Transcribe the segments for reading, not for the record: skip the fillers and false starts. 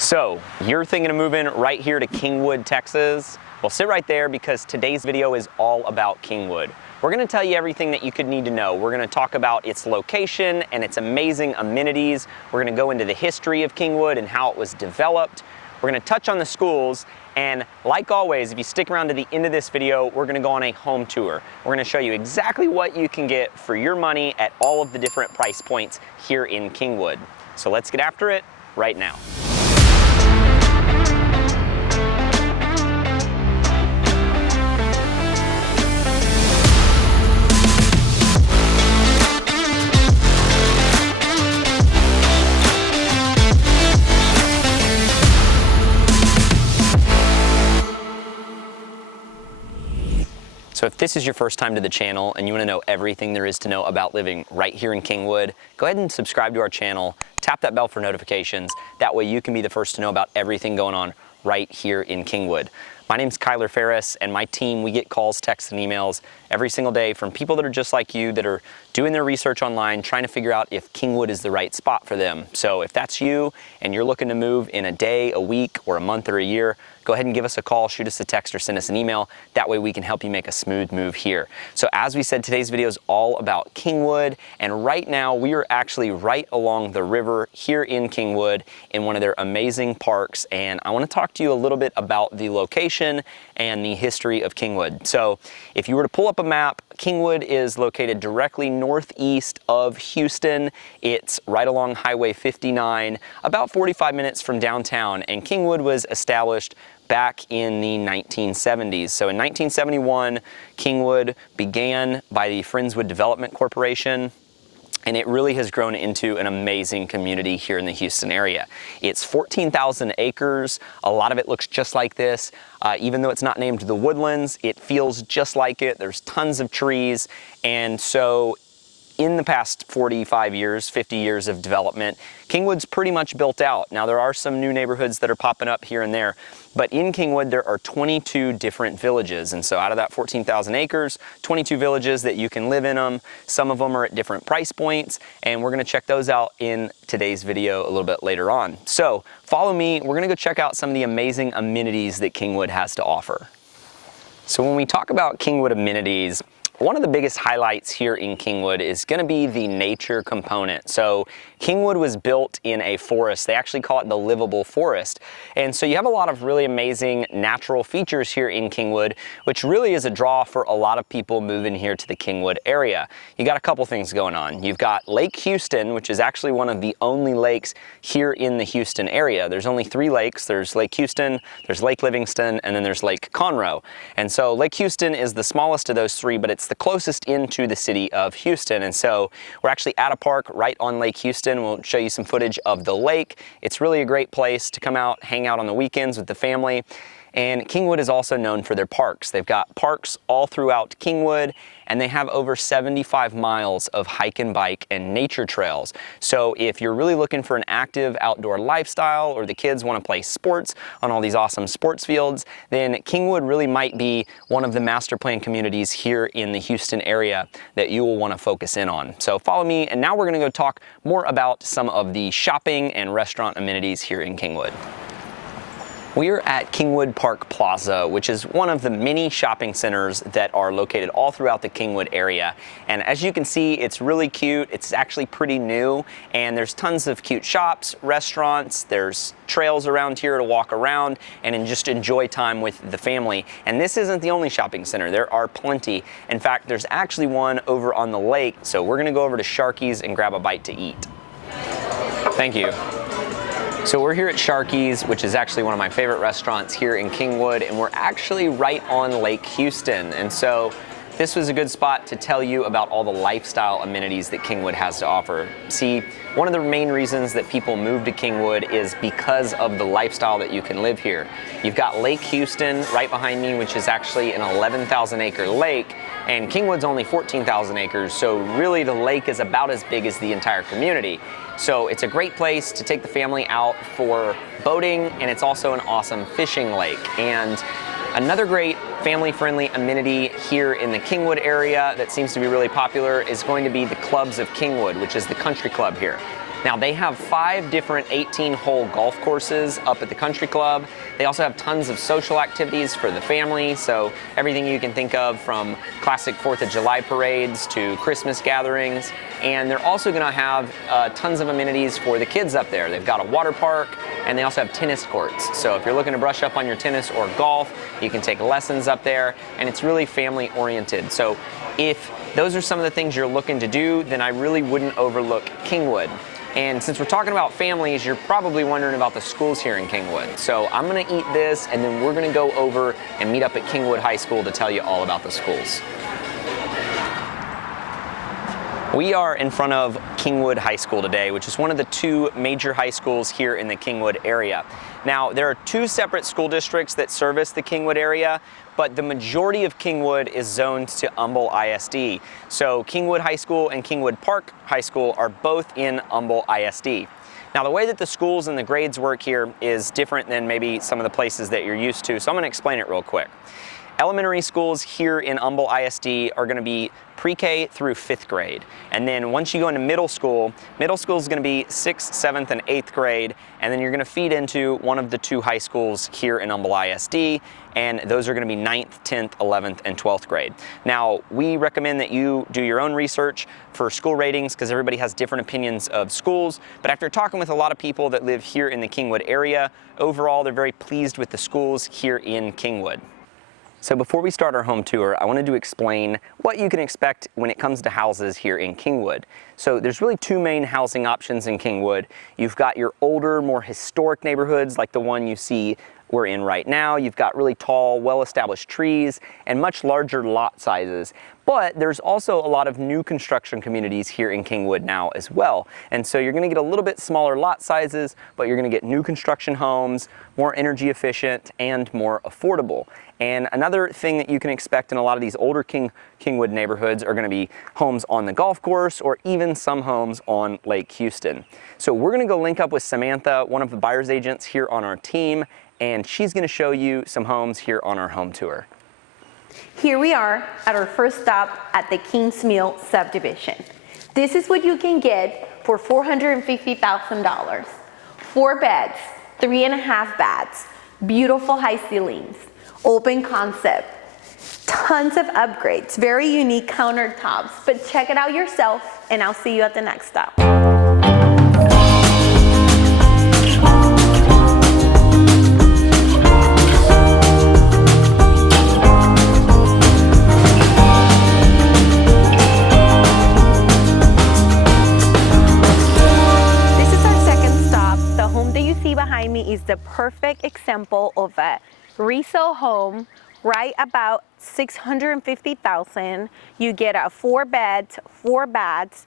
So, you're thinking of moving right here to Kingwood, Texas? Well, sit right there because today's video is all about Kingwood. We're going to tell you everything that you could need to know. We're going to talk about its location and its amazing amenities. We're going to go into the history of Kingwood and how it was developed. We're going to touch on the schools, and like always, if you stick around to the end of this video, we're going to go on a home tour. We're going to show you exactly what you can get for your money at all of the different price points here in Kingwood. So let's get after it right now. So if this is your first time to the channel and you want to know everything there is to know about living right here in Kingwood, go ahead and subscribe to our channel, tap that bell for notifications. That way you can be the first to know about everything going on right here in Kingwood. My name's Ferris, and my team, we get calls, texts, and emails every single day from people that are just like you, that are doing their research online, trying to figure out if Kingwood is the right spot for them. So if that's you and you're looking to move in a day, a week, or a month, or a year, go ahead and give us a call, shoot us a text, or send us an email. That way we can help you make a smooth move here. So as we said, today's video is all about Kingwood, and right now we are actually right along the river here in Kingwood in one of their amazing parks, and I want to talk to you a little bit about the location and the history of Kingwood. So if you were to pull up a map, Kingwood is located directly northeast of Houston. It's right along Highway 59, about 45 minutes from downtown, and Kingwood was established back in the 1970s. So in 1971, Kingwood began by the Friendswood Development Corporation, and it really has grown into an amazing community here in the Houston area. It's 14,000 acres. A lot of it looks just like this. Even though it's not named the Woodlands, it feels just like it. There's tons of trees, and so in the past 45 years, 50 years of development, Kingwood's pretty much built out. Now there are some new neighborhoods that are popping up here and there, but in Kingwood there are 22 different villages, and so out of that 14,000 acres, 22 villages that you can live in them. Some of them are at different price points, and we're gonna check those out in today's video a little bit later on. So follow me, we're gonna go check out some of the amazing amenities that Kingwood has to offer. So when we talk about Kingwood amenities, one of the biggest highlights here in Kingwood is going to be the nature component. So Kingwood was built in a forest. They actually call it the livable forest. And so you have a lot of really amazing natural features here in Kingwood, which really is a draw for a lot of people moving here to the Kingwood area. You got a couple things going on. You've got Lake Houston, which is actually one of the only lakes here in the Houston area. There's only 3 lakes. There's Lake Houston, there's Lake Livingston, and then there's Lake Conroe. And so Lake Houston is the smallest of those 3, but it's the closest into the city of Houston. And so we're actually at a park right on Lake Houston. We'll show you some footage of the lake. It's really a great place to come out, hang out on the weekends with the family. And Kingwood is also known for their parks. They've got parks all throughout Kingwood, and they have over 75 miles of hike and bike and nature trails. So if you're really looking for an active outdoor lifestyle, or the kids want to play sports on all these awesome sports fields, then Kingwood really might be one of the master plan communities here in the Houston area that you will want to focus in on. So follow me, and now we're going to go talk more about some of the shopping and restaurant amenities here in Kingwood. We are at Kingwood Park Plaza, which is one of the many shopping centers that are located all throughout the Kingwood area. And as you can see, it's really cute. It's actually pretty new, and there's tons of cute shops, restaurants, there's trails around here to walk around and just enjoy time with the family. And this isn't the only shopping center. There are plenty. In fact, there's actually one over on the lake. So we're gonna go over to Sharky's and grab a bite to eat. Thank you. So we're here at Sharky's, which is actually one of my favorite restaurants here in Kingwood, and we're actually right on Lake Houston. And so this was a good spot to tell you about all the lifestyle amenities that Kingwood has to offer. See, one of the main reasons that people move to Kingwood is because of the lifestyle that you can live here. You've got Lake Houston right behind me, which is actually an 11,000 acre lake, and Kingwood's only 14,000 acres, so really the lake is about as big as the entire community. So it's a great place to take the family out for boating, and it's also an awesome fishing lake. And another great family-friendly amenity here in the Kingwood area that seems to be really popular is going to be the Clubs of Kingwood, which is the country club here. Now they have 5 different 18-hole golf courses up at the country club. They also have tons of social activities for the family, so everything you can think of from classic 4th of July parades to Christmas gatherings. And they're also going to have tons of amenities for the kids up there. They've got a water park, and they also have tennis courts. So if you're looking to brush up on your tennis or golf, you can take lessons up there, and it's really family oriented. So if those are some of the things you're looking to do, then I really wouldn't overlook Kingwood. And since we're talking about families, you're probably wondering about the schools here in Kingwood. So I'm gonna eat this, and then we're gonna go over and meet up at Kingwood High School to tell you all about the schools. We are in front of Kingwood High School today, which is one of the 2 major high schools here in the Kingwood area. Now, there are 2 separate school districts that service the Kingwood area, but the majority of Kingwood is zoned to Humble ISD. So Kingwood High School and Kingwood Park High School are both in Humble ISD. Now, the way that the schools and the grades work here is different than maybe some of the places that you're used to, so I'm gonna explain it real quick. Elementary schools here in Humble ISD are gonna be pre-K through 5th grade. And then once you go into middle school is gonna be 6th, 7th, and 8th grade, and then you're gonna feed into one of the 2 high schools here in Humble ISD, and those are gonna be 9th, 10th, 11th, and 12th grade. Now, we recommend that you do your own research for school ratings because everybody has different opinions of schools, but after talking with a lot of people that live here in the Kingwood area, overall, they're very pleased with the schools here in Kingwood. So before we start our home tour, I wanted to explain what you can expect when it comes to houses here in Kingwood. So there's really 2 main housing options in Kingwood. You've got your older, more historic neighborhoods like the one you see we're in right now. You've got really tall, well-established trees and much larger lot sizes. But there's also a lot of new construction communities here in Kingwood now as well. And so you're gonna get a little bit smaller lot sizes, but you're gonna get new construction homes, more energy efficient, and more affordable. And another thing that you can expect in a lot of these older Kingwood neighborhoods are gonna be homes on the golf course or even some homes on Lake Houston. So we're gonna go link up with Samantha, one of the buyer's agents here on our team, and she's gonna show you some homes here on our home tour. Here we are at our first stop at the Kings Mill subdivision. This is what you can get for $450,000. 4 beds, 3.5 baths, beautiful high ceilings, open concept, tons of upgrades, very unique countertops, but check it out yourself and I'll see you at the next stop. Behind me is the perfect example of a resale home, right about $650,000. You get a 4 beds, 4 baths,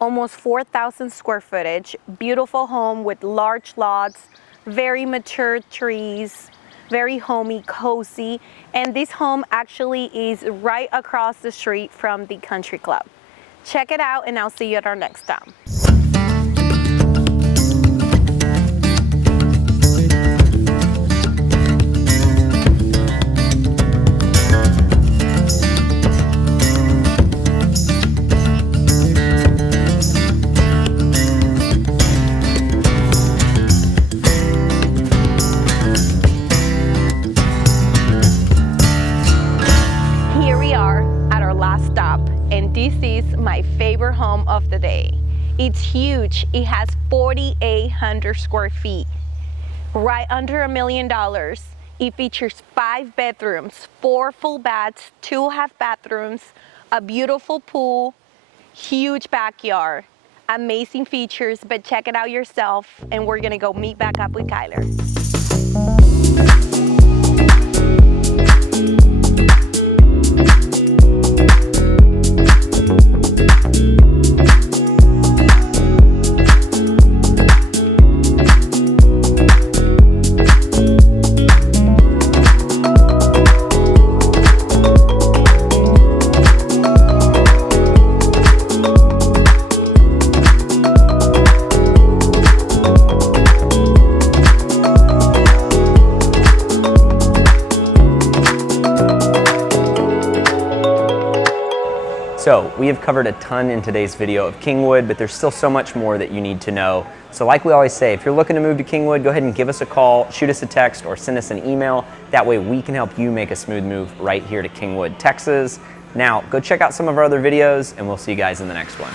almost 4,000 square footage, beautiful home with large lots, very mature trees, very homey, cozy. And this home actually is right across the street from the country club. Check it out and I'll see you at our next stop. My favorite home of the day. It's huge. It has 4,800 square feet, right under $1 million. It features 5 bedrooms, 4 full baths, 2 half bathrooms, a beautiful pool, huge backyard, amazing features, but check it out yourself and we're gonna go meet back up with Kyler. So we have covered a ton in today's video of Kingwood, but there's still so much more that you need to know. So like we always say, if you're looking to move to Kingwood, go ahead and give us a call, shoot us a text, or send us an email. That way we can help you make a smooth move right here to Kingwood, Texas. Now, go check out some of our other videos, and we'll see you guys in the next one.